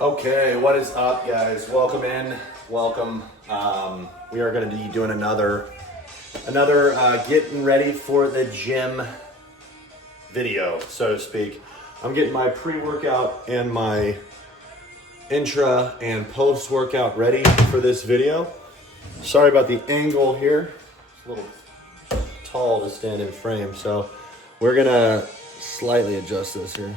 Okay, what is up, guys? Welcome in. Welcome. We are going to be doing another getting ready for the gym video, so to speak. I'm getting my pre-workout and my intra and post-workout ready for this video. Sorry about the angle here. It's a little tall to stand in frame, so we're gonna slightly adjust this here.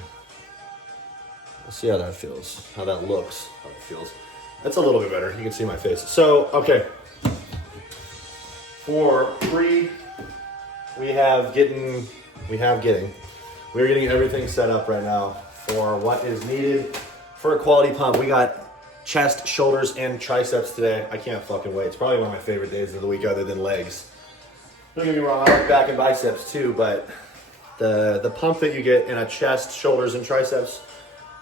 Let's see how that feels, how that looks, how it feels. That's a little bit better. You can see my face. So, okay. For pre, we're getting everything set up right now for what is needed for a quality pump. We got chest, shoulders, and triceps today. I can't fucking wait. It's probably one of my favorite days of the week other than legs. Don't get me wrong, I like back and biceps too, but the pump that you get in a chest, shoulders, and triceps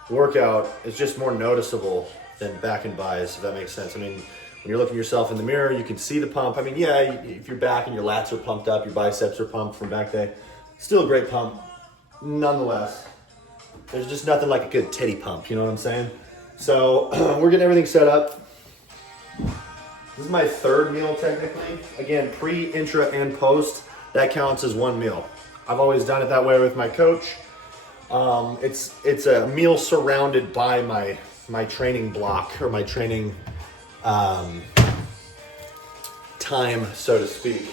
workout is just more noticeable than back and bis, if that makes sense. I mean, when you're looking yourself in the mirror, you can see the pump. I mean, yeah, if your back and your lats are pumped up, your biceps are pumped from back day, still a great pump. Nonetheless, there's just nothing like a good titty pump, you know what I'm saying? So we're getting everything set up. This is my third meal technically. Again, pre, intra, and post, that counts as one meal. I've always done it that way with my coach. It's a meal surrounded by my training block or my training time, so to speak.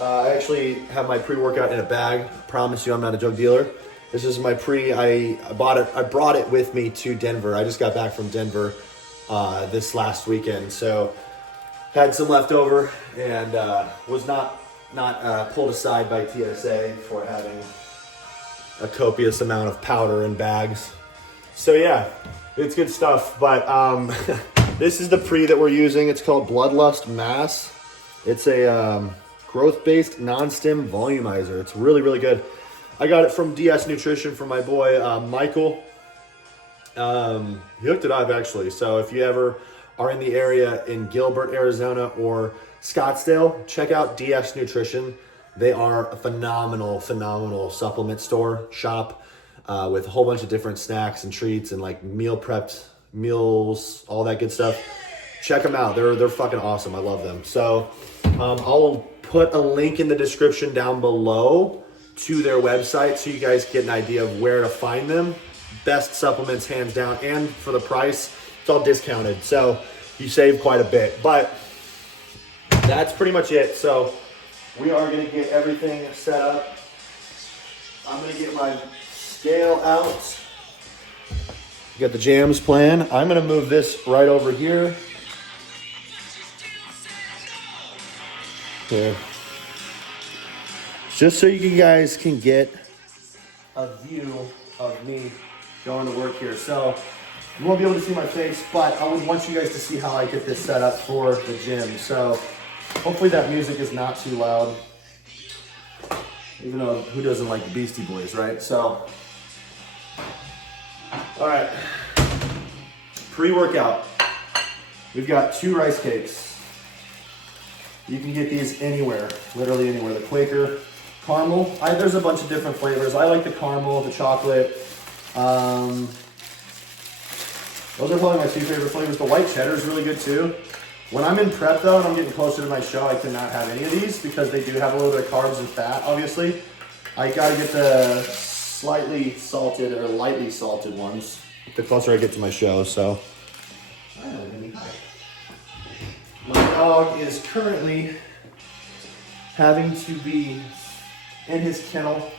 I actually have my pre-workout in a bag. I promise you, I'm not a drug dealer. This is my pre. I brought it with me to Denver. I just got back from Denver this last weekend, so had some leftover and was not pulled aside by TSA for having a copious amount of powder in bags. So yeah, it's good stuff. But this is the pre that we're using. It's called Bloodlust Mass. It's a growth-based non-stim volumizer. It's really, really good. I got it from DS Nutrition from my boy Michael. He hooked it up actually. So if you ever are in the area in Gilbert, Arizona or Scottsdale, check out DS Nutrition. They are a phenomenal supplement store, shop with a whole bunch of different snacks and treats and like meal prepped meals, all that good stuff. Check them out. They're fucking awesome. I love them. So I'll put a link in the description down below to their website so you guys get an idea of where to find them. Best supplements hands down, and for the price, it's all discounted. So you save quite a bit. But that's pretty much it. So we are going to get everything set up. I'm going to get my scale out. Got the jams plan. I'm going to move this right over here. Okay. Just so you guys can get a view of me going to work here. So you won't be able to see my face, but I would want you guys to see how I get this set up for the gym. So hopefully that music is not too loud. Even though who doesn't like the Beastie Boys, right? So, all right. Pre-workout. We've got 2 rice cakes. You can get these anywhere, literally anywhere. The Quaker caramel. There's a bunch of different flavors. I like the caramel, the chocolate. Those are probably my 2 favorite flavors. The white cheddar is really good too. When I'm in prep though, and I'm getting closer to my show, I cannot have any of these because they do have a little bit of carbs and fat, obviously. I gotta get the slightly salted or lightly salted ones the closer I get to my show, so. My dog is currently having to be in his kennel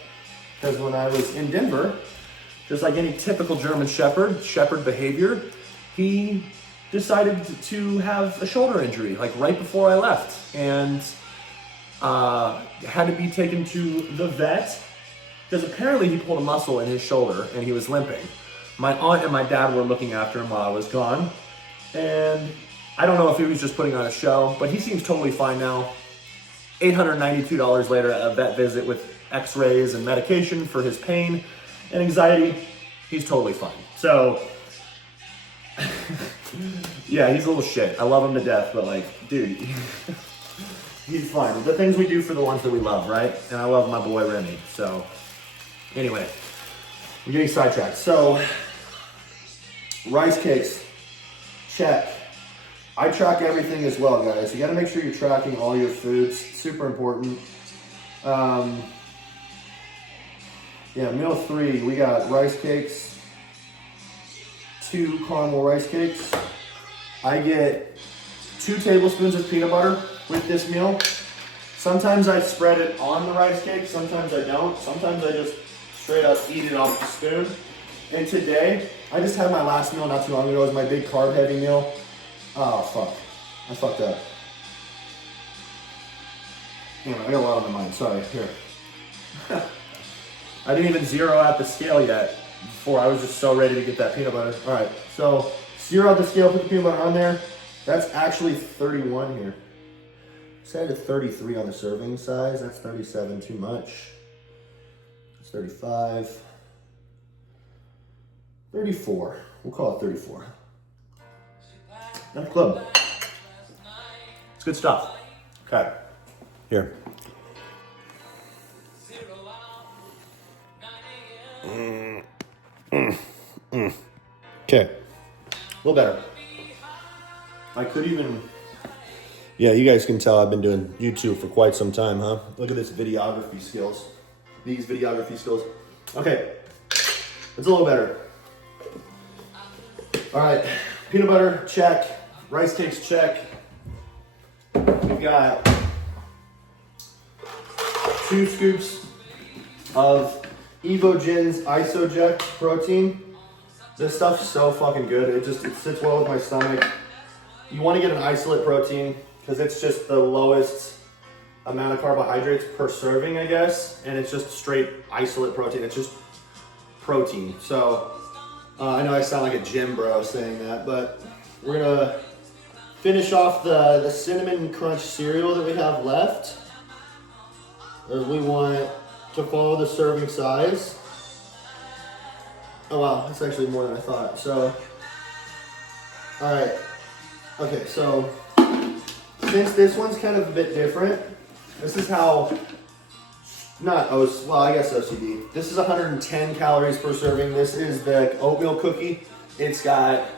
because when I was in Denver, just like any typical German shepherd behavior, he decided to have a shoulder injury, like right before I left, and had to be taken to the vet because apparently he pulled a muscle in his shoulder and he was limping. My aunt and my dad were looking after him while I was gone, and I don't know if he was just putting on a show, but he seems totally fine now. $892 later at a vet visit with x-rays and medication for his pain and anxiety, he's totally fine. So yeah, he's a little shit. I love him to death, but like, dude, he's fine. The things we do for the ones that we love, right? And I love my boy Remy. So anyway, we're getting sidetracked. So Rice cakes, check. I track everything as well, guys. You gotta make sure you're tracking all your foods. Super important. Yeah, meal 3, we got rice cakes, 2 caramel rice cakes. I get 2 tablespoons of peanut butter with this meal. Sometimes I spread it on the rice cake, sometimes I don't. Sometimes I just straight up eat it off the spoon. And today, I just had my last meal not too long ago. It was my big carb heavy meal. Oh, fuck. I fucked up. Damn, I got a lot on my mind. Sorry. Here. I didn't even zero out the scale yet before I was just so ready to get that peanut butter. All right, so zero out the scale, put the peanut butter on there. That's actually 31 here. Set it 33 on the serving size. That's 37 too much. It's 35. 34. We'll call it 34. That's club. It's good stuff. Okay. Here. Okay. A little better. I could even... Yeah, you guys can tell I've been doing YouTube for quite some time, huh? Look at this videography skills. These videography skills. Okay. It's a little better. All right. Peanut butter, check. Rice cakes, check. We've got 2 scoops of Evogen's Isoject protein. This stuff's so fucking good. It sits well with my stomach. You want to get an isolate protein because it's just the lowest amount of carbohydrates per serving, I guess. And it's just straight isolate protein. It's just protein. So I know I sound like a gym bro saying that, but we're gonna finish off the cinnamon crunch cereal that we have left. We want to follow the serving size. Oh wow, that's actually more than I thought. So, all right. Okay, so since this one's kind of a bit different, this is how, I guess OCD. This is 110 calories per serving. This is the oatmeal cookie. It's got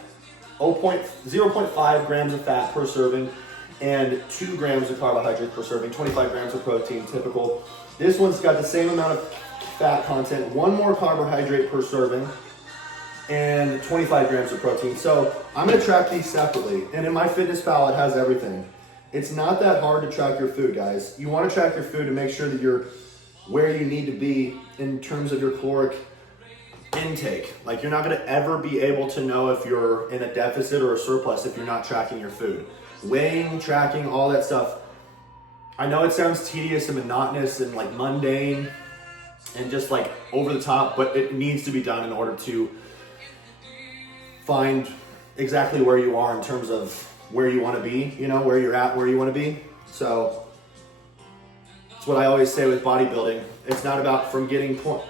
0.5 grams of fat per serving and 2 grams of carbohydrates per serving, 25 grams of protein, typical. This one's got the same amount of fat content, 1 more carbohydrate per serving, and 25 grams of protein. So I'm gonna track these separately, and in MyFitnessPal it has everything. It's not that hard to track your food, guys. You wanna track your food to make sure that you're where you need to be in terms of your caloric intake. Like, you're not gonna ever be able to know if you're in a deficit or a surplus if you're not tracking your food. Weighing, tracking, all that stuff. I know it sounds tedious and monotonous and like mundane and just like over the top, but it needs to be done in order to find exactly where you are in terms of where you want to be, you know, where you're at, where you want to be. So it's what I always say with bodybuilding. It's not about from getting point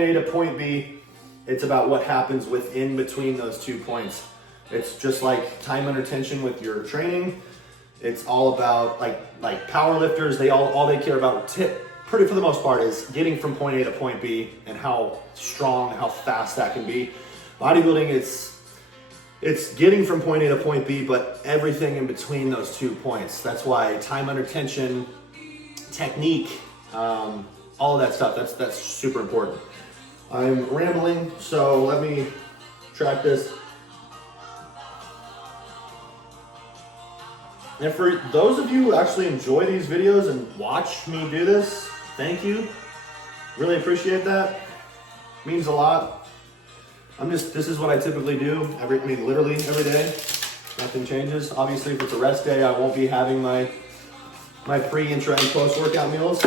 A to point B. It's about what happens within between those 2 points. It's just like time under tension with your training. It's all about like power lifters. All they care about pretty for the most part is getting from point A to point B and how strong and how fast that can be. Bodybuilding, it's getting from point A to point B, but everything in between those 2 points. That's why time under tension, technique, all of that stuff, that's super important. I'm rambling, so let me track this. And for those of you who actually enjoy these videos and watch me do this, thank you. Really appreciate that. Means a lot. This is what I typically do literally every day. Nothing changes. Obviously, if it's a rest day, I won't be having my pre, intra, and post-workout meals.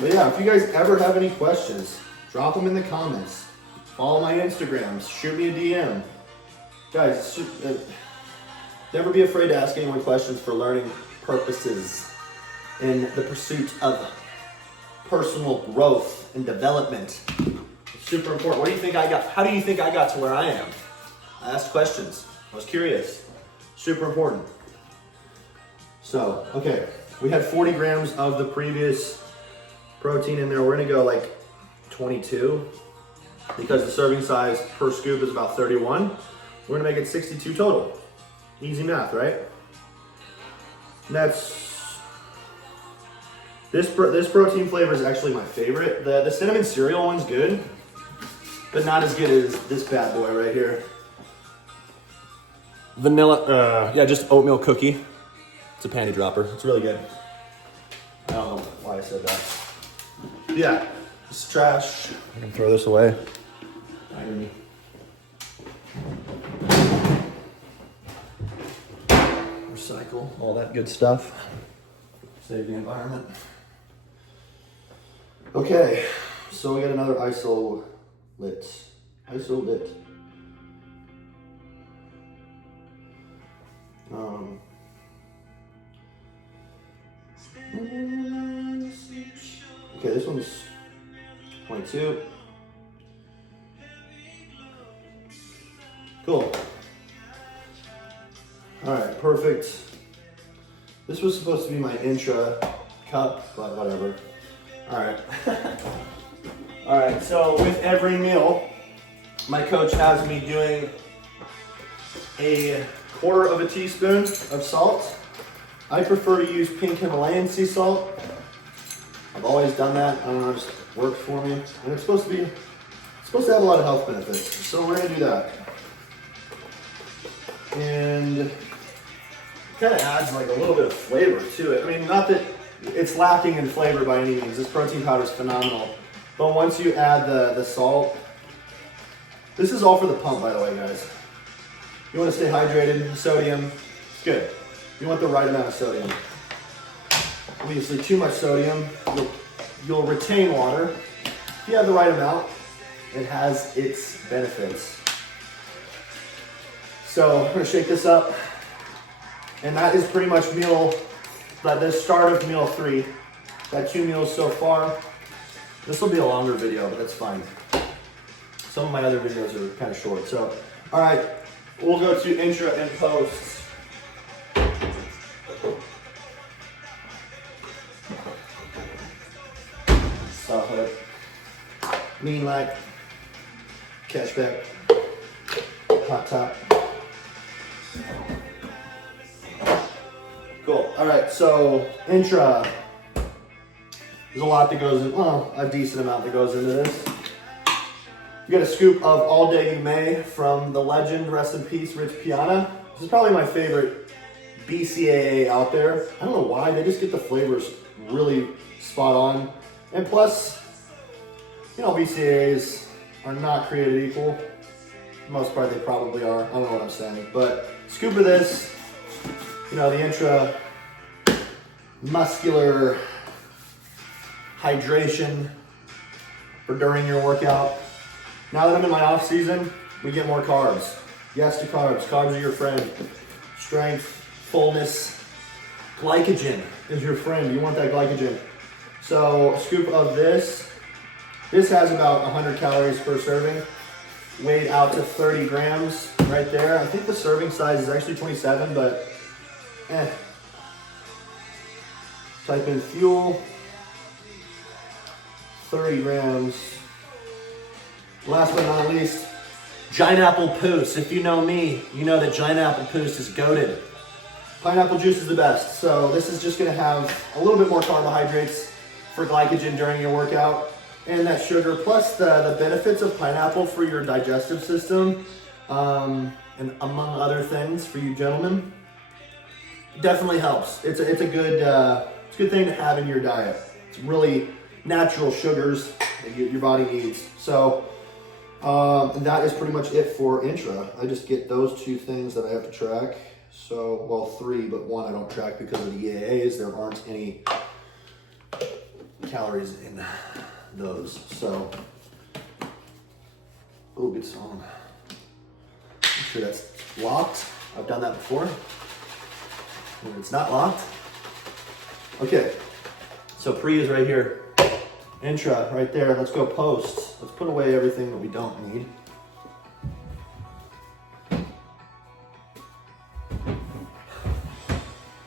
But yeah, if you guys ever have any questions, drop them in the comments. Follow my Instagrams. Shoot me a DM. Guys, never be afraid to ask anyone questions for learning purposes in the pursuit of personal growth and development. It's super important. What do you think I got? How do you think I got to where I am? I asked questions. I was curious. Super important. So, okay, we had 40 grams of the previous protein in there. We're gonna go like 22. because the serving size per scoop is about 31. We're gonna make it 62 total. Easy math, right? And this protein flavor is actually my favorite. The cinnamon cereal one's good, but not as good as this bad boy right here. Vanilla, yeah, just oatmeal cookie. It's a panty dropper. It's really good. I don't know why I said that. Yeah, it's trash. I can throw this away. Irony. Recycle, all that good stuff. Save the environment. Okay, so we got another isolit. Isolit. Okay, this one's 22. Cool. All right, perfect. This was supposed to be my intra cup, but whatever. All right. All right, so with every meal, my coach has me doing a 1/4 teaspoon of salt. I prefer to use pink Himalayan sea salt. I've always done that. I don't know, it just works for me. And it's supposed to have a lot of health benefits. So we're gonna do that. And it kind of adds like a little bit of flavor to it. I mean, not that it's lacking in flavor by any means. This protein powder is phenomenal. But once you add the salt, this is all for the pump, by the way, guys. You want to stay hydrated, sodium, it's good. You want the right amount of sodium. Obviously, too much sodium, you'll retain water. If you have the right amount, it has its benefits. So I'm gonna shake this up. And that is pretty much the start of meal 3. Got 2 meals so far. This will be a longer video, but that's fine. Some of my other videos are kind of short. So, all right, we'll go to intra and post. Soft hip. Lean like. Cashback. Hot top. Cool. All right, so intra. There's a lot that goes in, well, a decent amount that goes into this. You got a scoop of All Day You May from the legend, rest in peace, Rich Piana. This is probably my favorite BCAA out there. I don't know why, they just get the flavors really spot on. And plus, you know, BCAAs are not created equal. For the most part, they probably are. I don't know what I'm saying. But scoop of this, you know, the intra muscular hydration for during your workout. Now that I'm in my off season, we get more carbs. Yes to carbs. Carbs are your friend. Strength, fullness, glycogen is your friend. You want that glycogen. So a scoop of this. This has about 100 calories per serving. Weighed out to 30 grams right there. I think the serving size is actually 27, but Type in fuel. 30 grams. Last but not least, giant apple poos. If you know me, you know that giant apple poos is goated. Pineapple juice is the best. So this is just gonna have a little bit more carbohydrates for glycogen during your workout. And that sugar, plus the benefits of pineapple for your digestive system, and among other things for you gentlemen, definitely helps. It's a good thing to have in your diet. It's really natural sugars that your body needs. So and that is pretty much it for intra. I just get those 2 things that I have to track. So, well, 3, but 1 I don't track because of the EAAs. There aren't any calories in those. So, oh, good song. Make sure that's locked. I've done that before. When it's not locked. Okay, so pre is right here. Intra right there. Let's go post. Let's put away everything that we don't need.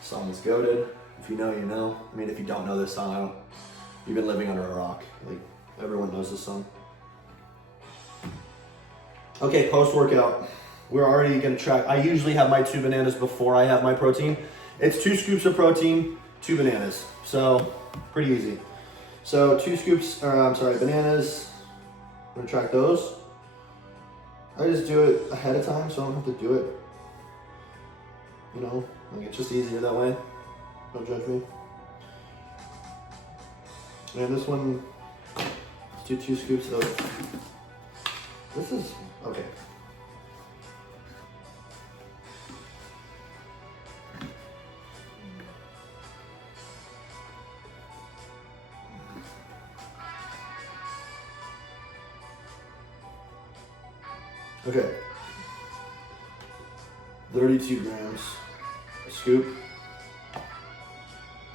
Song is goated. If you know, you know. I mean, if you don't know this song, you've been living under a rock. Like, everyone knows this song. Okay, post-workout. We're already gonna track. I usually have my 2 bananas before I have my protein. It's 2 scoops of protein, 2 bananas. So, pretty easy. So 2 scoops, bananas. I'm gonna track those. I just do it ahead of time so I don't have to do it. You know, like it's just easier that way. Don't judge me. And this one, do 2 scoops of, this is, okay. Okay. 32 grams. A scoop.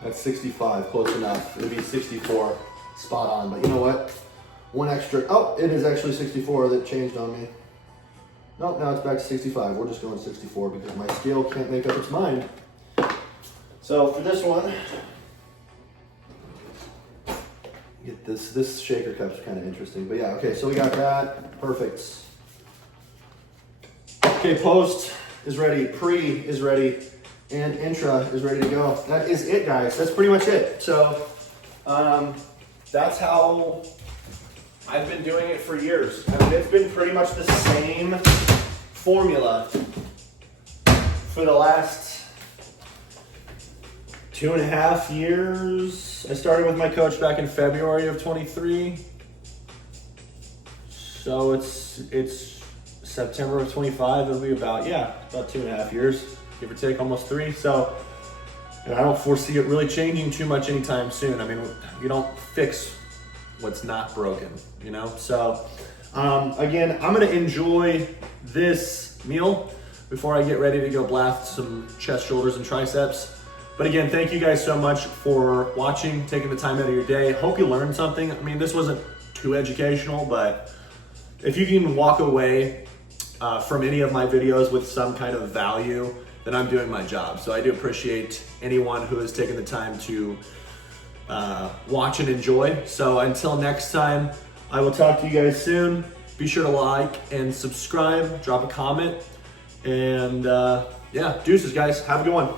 That's 65, close enough. It'd be 64, spot on. But you know what? One extra, oh, it is actually 64 that changed on me. Nope, now it's back to 65. We're just going 64 because my scale can't make up its mind. So for this one, get this shaker cup's kind of interesting. But yeah, okay, so we got that. Perfect. Okay, post is ready, pre is ready, and intra is ready to go. That is it, guys. That's pretty much it. So that's how I've been doing it for years. I mean, it's been pretty much the same formula for the last 2.5 years. I started with my coach back in February of 23. So it's September of 25, it'll be about 2.5 years, give or take, almost 3. So, and I don't foresee it really changing too much anytime soon. I mean, you don't fix what's not broken, you know? So, again, I'm gonna enjoy this meal before I get ready to go blast some chest, shoulders, and triceps. But again, thank you guys so much for watching, taking the time out of your day. Hope you learned something. I mean, this wasn't too educational, but if you can walk away from any of my videos with some kind of value, then I'm doing my job. So I do appreciate anyone who has taken the time to watch and enjoy. So until next time, I will talk to you guys soon. Be sure to like and subscribe, drop a comment, and yeah, deuces guys, have a good one.